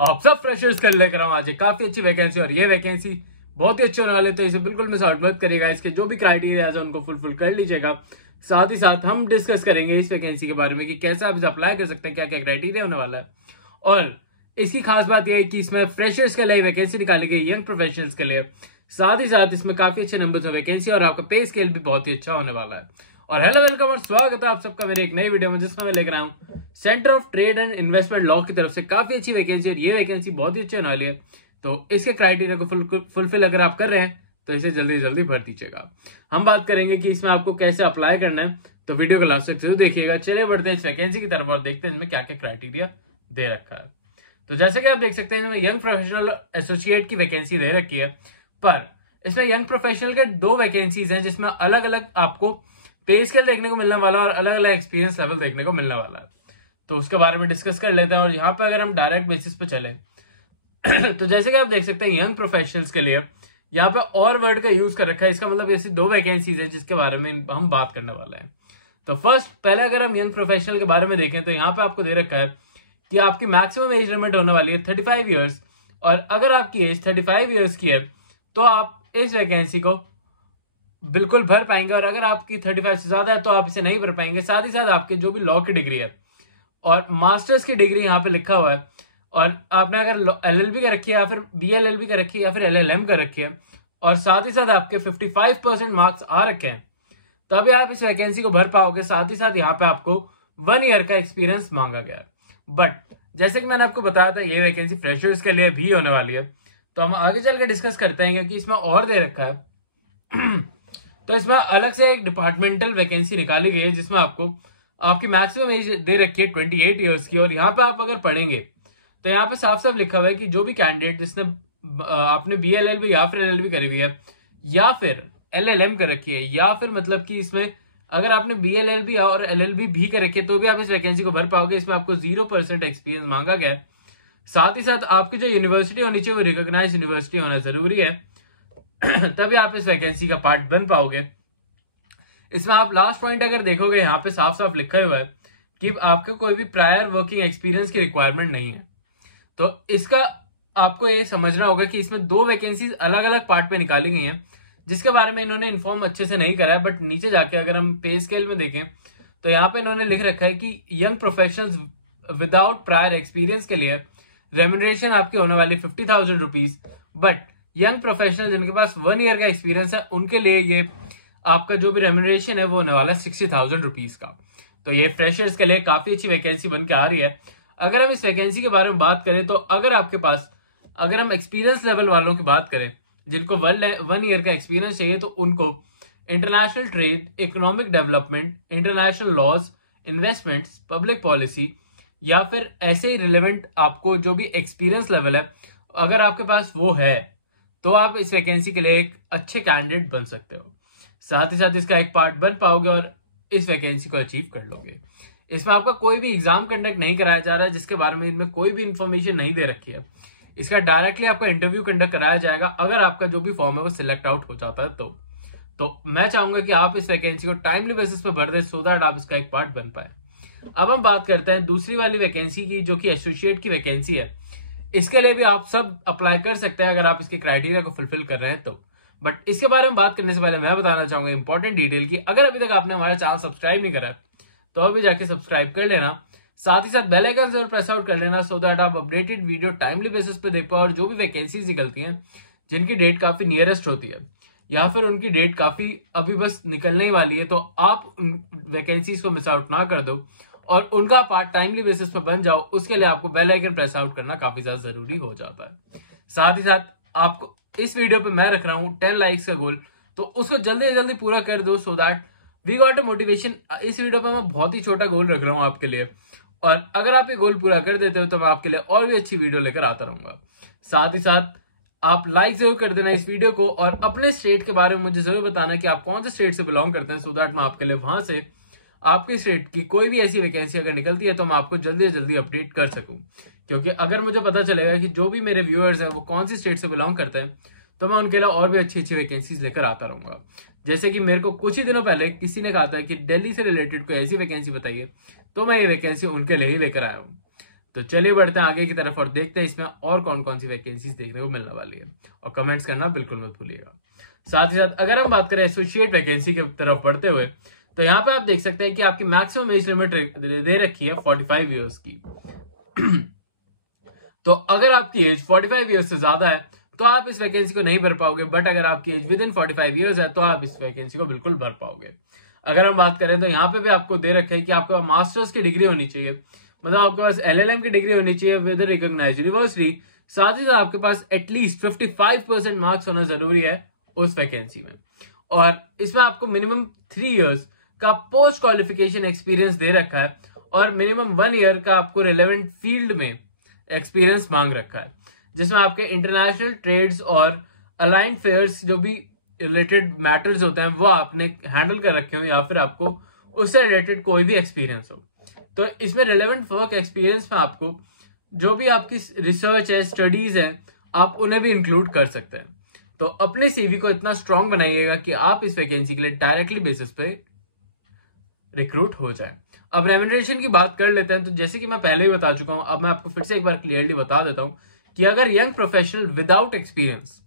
आप सब फ्रेशर्स कर लेकर आऊं आज एक काफी अच्छी वैकेंसी, और ये वैकेंसी बहुत ही अच्छे होने वाले, तो इसे बिल्कुल मिस आउट मत करिएगा। इसके जो भी क्राइटेरिया है उनको फुलफिल कर लीजिएगा। साथ ही साथ हम डिस्कस करेंगे इस वैकेंसी के बारे में कि कैसे आप इसे अप्लाई कर सकते हैं, क्या क्या क्राइटेरिया होने वाला है। और इसकी खास बात यह है कि इसमें फ्रेशर्स के लिए वैकेंसी निकाली गई, यंग प्रोफेशनल्स के लिए। साथ ही साथ इसमें काफी अच्छे नंबर में वैकेंसी और आपका पे स्केल भी बहुत ही अच्छा होने वाला है। और हेलो, वेलकम और स्वागत है आप सबका मेरे एक नई वीडियो में, जिसमें मैं लेकर आया हूं centre of trade and investment law की तरफ से काफी अच्छी वैकेंसी, और ये वैकेंसी बहुत ही अच्छी होने वाली है। तो इसके क्राइटेरिया को फुलफिल अगर आप कर रहे हैं तो इसे जल्दी जल्दी भर दीजिएगा। हम बात करेंगे कि इसमें आपको कैसे अप्लाई करना है, तो वीडियो को लास्ट तक जरूर देखिएगा। चलिए बढ़ते हैं इस वैकेंसी की तरफ और देखते हैं इसमें क्या क्या क्राइटेरिया दे रखा है। तो जैसे कि आप देख सकते हैं इसमें यंग प्रोफेशनल एसोसिएट की वैकेंसी दे रखी है, पर इसमें यंग प्रोफेशनल के दो वैकेंसीज हैं जिसमें अलग अलग आपको पे स्केल देखने को मिलने वाला है और अलग अलग एक्सपीरियंस लेवल देखने को मिलने वाला है। तो उसके बारे में डिस्कस कर लेते हैं। और यहाँ पे अगर हम डायरेक्ट बेसिस पे चले तो जैसे कि आप देख सकते हैं यंग प्रोफेशनल्स के लिए यहाँ पे और वर्ड का यूज कर रखा है। इसका मतलब ऐसी दो वैकेंसीज हैं जिसके बारे में हम बात करने वाले हैं। तो फर्स्ट पहले अगर हम यंग प्रोफेशनल के बारे में देखें तो यहाँ पे आपको दे रखा है कि आपकी मैक्सिमम एज लिमिट होने वाली है 35 ईयर्स, और अगर आपकी एज 35 ईयर्स की है तो आप इस वैकेंसी को बिल्कुल भर पाएंगे, और अगर आपकी 35 से ज्यादा है तो आप इसे नहीं भर पाएंगे। साथ ही साथ आपके जो भी लॉ की डिग्री है और मास्टर्स की डिग्री यहाँ पे लिखा हुआ है, और आपने अगर एलएलबी का रखी है या फिर बीएलएलबी का रखी है या फिर एलएलएम का रखी है, और साथ ही साथ आपके 55% मार्क्स आ रखे हैं, तभी आप इस वैकेंसी को भर पाओगे। साथ ही साथ यहाँ पे आपको 1 ईयर का एक्सपीरियंस मांगा गया है। बट जैसे कि मैंने आपको बताया था ये वैकेंसी फ्रेशर्स के लिए भी होने वाली है, तो हम आगे चल के डिस्कस करते हैं क्योंकि इसमें और दे रखा है। तो इसमें अलग से एक डिपार्टमेंटल वैकेंसी निकाली गई है जिसमें आपको आपकी मैक्सिमम एज दे रखी है 28 ईयर्स की। और यहाँ पे आप अगर पढ़ेंगे तो यहाँ पे साफ साफ लिखा हुआ है कि जो भी कैंडिडेट जिसने आपने बीएलएलबी या फिर एलएलबी करी हुई है या फिर एलएलएम कर रखी है, या फिर मतलब कि इसमें अगर आपने बीएलएलबी और एलएलबी भी कर रखी है तो भी आप इस वैकेंसी को भर पाओगे। इसमें आपको 0% एक्सपीरियंस मांगा गया है। साथ ही साथ आपकी जो यूनिवर्सिटी होनी चाहिए वो रिकॉग्नाइज यूनिवर्सिटी होना जरूरी है, तभी आप इस वैकेंसी का पार्ट बन पाओगे। इसमें आप लास्ट पॉइंट अगर देखोगे यहाँ पे साफ साफ लिखा हुआ है कि आपको कोई भी प्रायर वर्किंग एक्सपीरियंस की रिक्वायरमेंट नहीं है। तो इसका आपको ये समझना होगा कि इसमें दो वैकेंसीज अलग अलग पार्ट पे निकाली गई हैं, जिसके बारे में इन्होंने इन्फॉर्म अच्छे से नहीं करा है। बट नीचे जाके अगर हम पे स्केल में देखें तो यहाँ पे इन्होंने लिख रखा है कि young professionals without prior experience के लिए रेम्यूनरेशन आपकी होने वाली 50,000 रुपीज। बट यंग प्रोफेशनल जिनके पास 1 ईयर का एक्सपीरियंस है उनके लिए ये आपका जो भी रेम्यूनरेशन है वो होने वाला है 60,000 रुपीज का। तो ये फ्रेशर्स के लिए काफी अच्छी वैकेंसी बन के आ रही है। अगर हम इस वैकेंसी के बारे में बात करें तो अगर हम एक्सपीरियंस लेवल वालों की बात करें जिनको 1 ईयर का एक्सपीरियंस चाहिए, तो उनको international trade, economic development, international laws, investments, public policy, या फिर ऐसे ही रिलेवेंट आपको जो भी एक्सपीरियंस लेवल है अगर आपके पास वो है तो आप इस वैकेंसी के लिए एक अच्छे कैंडिडेट बन सकते हो। साथ ही साथ इसका एक पार्ट बन पाओगे और इस वैकेंसी को अचीव कर लोगे। इसमें आपका कोई भी एग्जाम कंडक्ट नहीं कराया जा रहा है, जिसके बारे में इनमें कोई भी इंफॉर्मेशन नहीं दे रखी है। इसका डायरेक्टली आपका इंटरव्यू कंडक्ट कराया जाएगा अगर आपका जो भी फॉर्म है वो सिलेक्ट आउट हो जाता है तो मैं चाहूंगा कि आप इस वैकेंसी को टाइमली बेसिस पे भर दें सो दैट आप इसका एक पार्ट बन पाए। अब हम बात करते हैं दूसरी वाली वैकेंसी की, जो कि एसोसिएट की वैकेंसी है। इसके लिए भी आप सब अप्लाई कर सकते हैं अगर आप इसके क्राइटेरिया को फुलफिल कर रहे हैं तो। बट इसके बारे में बात करने से पहले मैं बताना चाहूंगा इंपॉर्टेंट डिटेल की, अगर अभी तक आपने हमारा चैनल सब्सक्राइब नहीं करा तो अभी जाके सब्सक्राइब कर लेना। साथ ही साथ बेल आइकन जरूर प्रेस आउट कर लेना सो दैट आप अपडेटेड वीडियो टाइमली बेसिस पे देख पाओ। और जो भी वैकेंसीज निकलती हैं जिनकी डेट काफी नियरेस्ट होती है या फिर उनकी डेट काफी अभी बस निकलने ही वाली है, तो आप उन वैकेंसीज को मिस आउट ना कर दो और उनका पार्ट टाइमली बेसिस पे बन जाओ। उसके लिए आपको बेल आइकन प्रेस आउट करना काफी ज्यादा जरूरी हो जाता है। साथ ही साथ आपको इस वीडियो पे मैं रख रहा हूँ 10 लाइक्स का गोल, तो उसको जल्दी से जल्दी पूरा कर दो so that we got a motivation. इस वीडियो पे मैं बहुत ही छोटा गोल रख रहा हूँ आपके लिए, और अगर आप ये गोल पूरा कर देते हो तो मैं आपके लिए और भी अच्छी वीडियो लेकर आता रहूंगा। साथ ही साथ आप लाइक जरूर कर देना इस वीडियो को, और अपने स्टेट के बारे में मुझे जरूर बताना कि आप कौन से स्टेट से बिलोंग करते हैं, सो दैट मैं आपके लिए वहां से आपके स्टेट की कोई भी ऐसी वैकेंसी अगर निकलती है तो मैं आपको जल्दी से जल्दी अपडेट कर सकूं। क्योंकि अगर मुझे पता चलेगा कि जो भी मेरे व्यूअर्स हैं वो कौन सी स्टेट से बिलोंग करते हैं तो मैं उनके लिए और भी अच्छी अच्छी वैकेंसीज लेकर आता रहूंगा। जैसे कि मेरे को कुछ ही दिनों पहले किसी ने कहा था कि दिल्ली से रिलेटेड कोई ऐसी वैकेंसी बताइए, तो मैं ये वैकेंसी उनके लिए ही लेकर आया हूँ। तो चलिए बढ़ते हैं आगे की तरफ और देखते हैं इसमें और कौन कौन सी वैकेंसीज देखने को मिलने वाली है, और कमेंट्स करना बिल्कुल मत भूलिएगा। साथ ही साथ अगर हम बात करें एसोसिएट वैकेंसी की तरफ बढ़ते हुए, तो यहाँ पे आप देख सकते हैं कि आपकी मैक्सिमम एज लिमिट दे रखी है 45 ईयर्स की। तो अगर आपकी एज 45 ईयर्स से ज्यादा है तो आप इस वैकेंसी को नहीं भर पाओगे, बट अगर आपकी एज विद इन 45 ईयर्स है तो आप इस वैकेंसी को बिल्कुल भर पाओगे। अगर हम बात करें तो यहाँ पे भी आपको दे रखा है कि आपके पास मास्टर्स की डिग्री होनी चाहिए, मतलब आपके पास LLM की डिग्री होनी चाहिए विद रिकॉग्नाइज्ड यूनिवर्सिटी। साथ ही साथ आपके पास एटलीस्ट 55% मार्क्स होना जरूरी है उस वैकेंसी में, और इसमें आपको मिनिमम 3 इयर्स का पोस्ट क्वालिफिकेशन एक्सपीरियंस दे रखा है, और मिनिमम 1 ईयर का आपको रिलेवेंट फील्ड में एक्सपीरियंस मांग रखा है, जिसमें आपके इंटरनेशनल ट्रेड्स और अलाइंड फेयर्स जो भी रिलेटेड मैटर्स होते हैं वो आपने हैंडल कर रखे हो, या फिर आपको उससे रिलेटेड कोई भी एक्सपीरियंस हो। तो इसमें रिलेवेंट वर्क एक्सपीरियंस में आपको जो भी आपकी रिसर्च है, स्टडीज है, आप उन्हें भी इंक्लूड कर सकते हैं। तो अपने सीवी को इतना स्ट्रांग बनाइएगा कि आप इस वैकेंसी के लिए डायरेक्टली बेसिस पे रिक्रूट हो जाए। अब रेम्यूनरेशन की बात कर लेते हैं। तो जैसे कि मैं पहले ही बता चुका हूं, अब मैं आपको फिर से एक बार क्लियरली बता देता हूं कि अगर यंग प्रोफेशनल विदाउट एक्सपीरियंस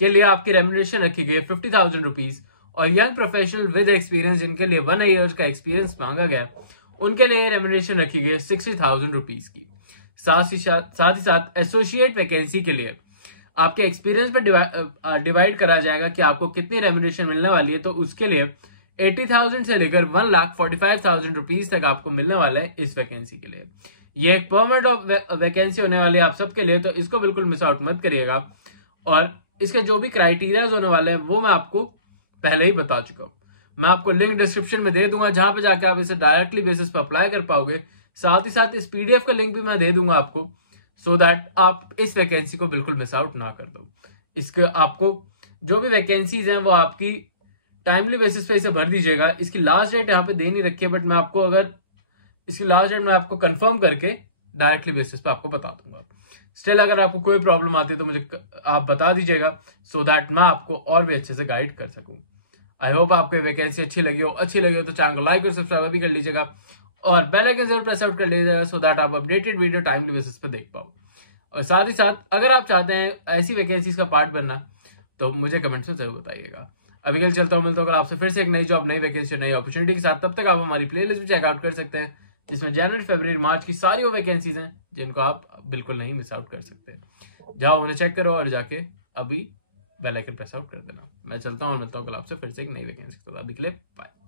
के लिए आपकी रेम्यूनरेशन रखी गई है 50,000 रुपीज, और यंग प्रोफेशनल विद एक्सपीरियंस जिनके लिए 1 ईयर का एक्सपीरियंस मांगा गया उनके लिए रेम्यूनरेशन रखी गई है 60,000 रुपीज की। साथ ही साथ एसोसिएट वैकेंसी के लिए आपके एक्सपीरियंस पे डिवाइड करा जाएगा कि आपको कितनी रेम्यूनरेशन मिलने वाली है। तो उसके लिए 80,000 से लेकर 1,45,000 रुपीज तक आपको मिलने वाला है इस वैकेंसी के लिए। ये एक परमानेंट वैकेंसी होने वाली है आप सबके लिए, तो इसको बिल्कुल मिस आउट मत करिएगा। और इसके जो भी क्राइटेरियाज होने वाले हैं वो मैं आपको पहले ही बता चुका हूं। मैं आपको लिंक डिस्क्रिप्शन में दे दूंगा जहां पे जाके आप इसे डायरेक्टली बेसिस पे अप्लाई कर पाओगे। साथ ही साथ इस PDF का लिंक भी मैं दे दूंगा आपको, सो दैट आप इस वैकेंसी को बिल्कुल मिस आउट ना कर दो। इसके आपको जो भी वैकेंसीज हैं वो आपकी टाइमली बेसिस पे इसे भर दीजिएगा। इसकी लास्ट डेट यहाँ पे दे नहीं रखी है, बट मैं आपको अगर इसकी लास्ट डेट मैं आपको कंफर्म करके डायरेक्टली बेसिस पे आपको बता दूंगा। स्टिल अगर आपको कोई प्रॉब्लम आती है तो मुझे आप बता दीजिएगा, सो दैट मैं आपको और भी अच्छे से गाइड कर सकूं। आई होप आपको वैकेंसी अच्छी लगी हो तो चैनल को लाइक और सब्सक्राइब भी कर लीजिएगा, और बेल आइकन जरूर प्रेस आउट कर लीजिएगा, सो दैट आप अपडेटेड वीडियो टाइमली बेसिस पे देख पाओ। और साथ ही साथ अगर आप चाहते हैं ऐसी वैकेंसीज का पार्ट बनना तो मुझे कमेंट्स में जरूर बताइएगा। अभी कल चलता हूँ, मिलता हूँ आपसे फिर से एक नई जॉब, नई वैकेंसी, नई अपॉर्चुनिटी के साथ। तब तक आप हमारी प्लेलिस्ट भी चेकआउट कर सकते हैं, जिसमें जनवरी, फरवरी, मार्च की सारी वो वैकेंसीज हैं जिनको आप बिल्कुल नहीं मिस आउट कर सकते। जाओ उन्हें चेक करो और जाके अभी बेल आइकन प्रेस आउट कर देना। मैं चलता हूँ और मिलता हूँ कल आपसे फिर से एक नई वैकेंसी के साथ। अभी के लिए बाय।